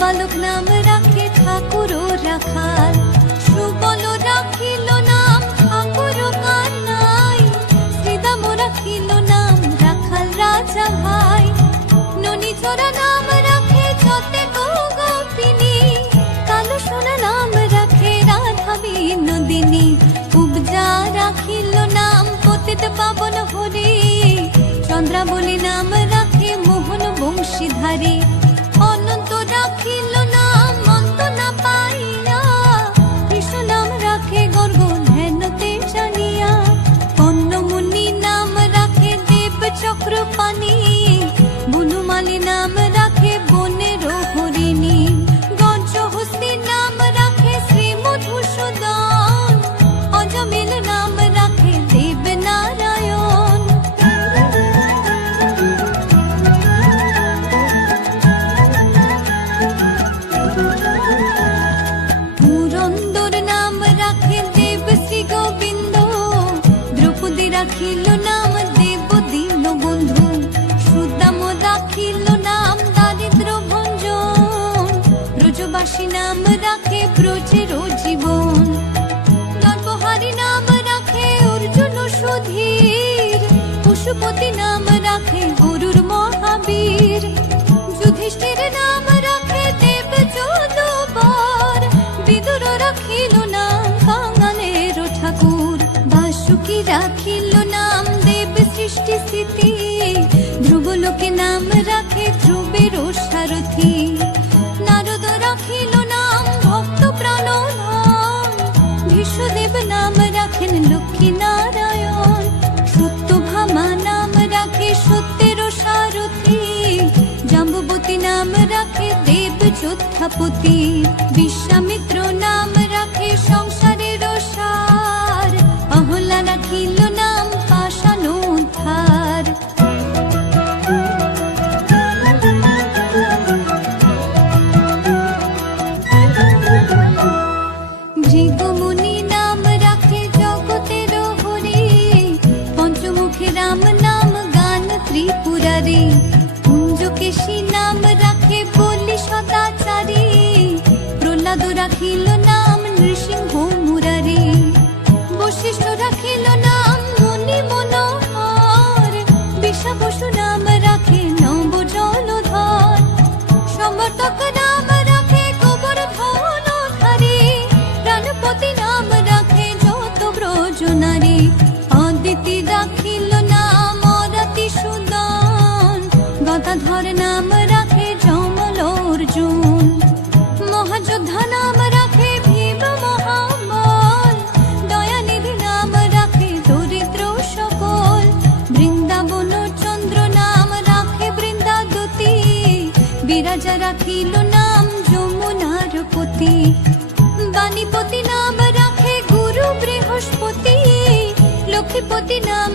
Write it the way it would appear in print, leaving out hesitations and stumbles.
বালক নাম রাখে ঠাকুর ও রাখাল, সুবল রাখিল নাম ঠাকুর কানাই, শ্রীদাম রাখিল নাম রাখাল রাজা ভাই, ননীচরা নাম রাখে যতে গোপিনী, কালো সোনা নাম রাখে রাধা বিনোদিনী, উপজা রাখিল নাম পতিত পাবন হরি, চন্দ্রাবলী নাম রাখে মোহন বংশীধারী, অনন্ত রাখিল নাম অন্ত না পাইয়া, কৃষ্ণ নাম রাখে গর্গ ধ্যানতে জানিয়া, কর্ণমুনি নাম রাখে দেব চক্র পানি, বনমালী নাম রাখে বনের হরিণী, গঞ্জহস্তি নাম রাখে শ্রী মধুসূদন, অজমিল নাম রাখে দেব নারায়ণ। পুরন্দর নাম রাখে দেব শ্রী গোবিন্দ, দ্রৌপদী রাখিল নাম দেব দীন বন্ধু, সুদাম রাখিল নাম দারিদ্র ভঞ্জন, ব্রজবাসী নাম রাখে ব্রজের জীবন, নরবহারী নাম রাখে অর্জুন সুধীর, পশুপতি নাম রাখে গরুর মহাবীর, যুধিষ্ঠির নাম রাখে দেব যদুবর, বিদুর রাখিল নাম কাঙালের ঠাকুর, বাসুকি রাখিল নাম দেব সৃষ্টি স্থিতি, ধ্রুবলোকে নাম রাখে ধ্রুবের সারথি, নারদ রাখিল নাম ভক্ত প্রাণধন, বিশ্বদেব নাম রাখেন লক্ষ্মী নারায়ণ, সত্যভামা নাম রাখে সত্যের সারথি, জাম্বুবতী নাম রাখে দেব যোদ্ধাপতি, বিশ্বামিত্র নাম রাখে সংসারের সার, অহল্যা রাখিল নাম পাষাণ উদ্ধার। ভৃগুমুনি নাম রাখে জগতের হরি, পঞ্চমুখী রাম নাম গান ত্রিপুরারি, কুঞ্জকেশী নাম রাখে বলি সদাচারী, প্রহ্লাদ রাখিল নাম নৃসিংহ মুরারি, বশিষ্ঠ রাখিল নাম মুনি মনোহর, বিষাবসু নাম রাখে নব জলধর, সমর্থক নাম রাখে গোবর্ধনধারী, প্রাণপতি নাম রাখে যত ব্রজ নারী, অদিতি রাখিল নাম অরতি সুদন, গদাধর নাম রাখে যমল অর্জুন, মহাযোদ্ধা নাম রাখে ভীম মহাবল, দয়ানিধি নাম রাখে দরিদ্র সকল, বৃন্দাবন চন্দ্র নাম রাখে বৃন্দাদতী, বিরাজা রাখিল নাম যমুনার পতি, বাণীপতি নাম রাখে গুরু বৃহস্পতি, লক্ষ্মীপতি নাম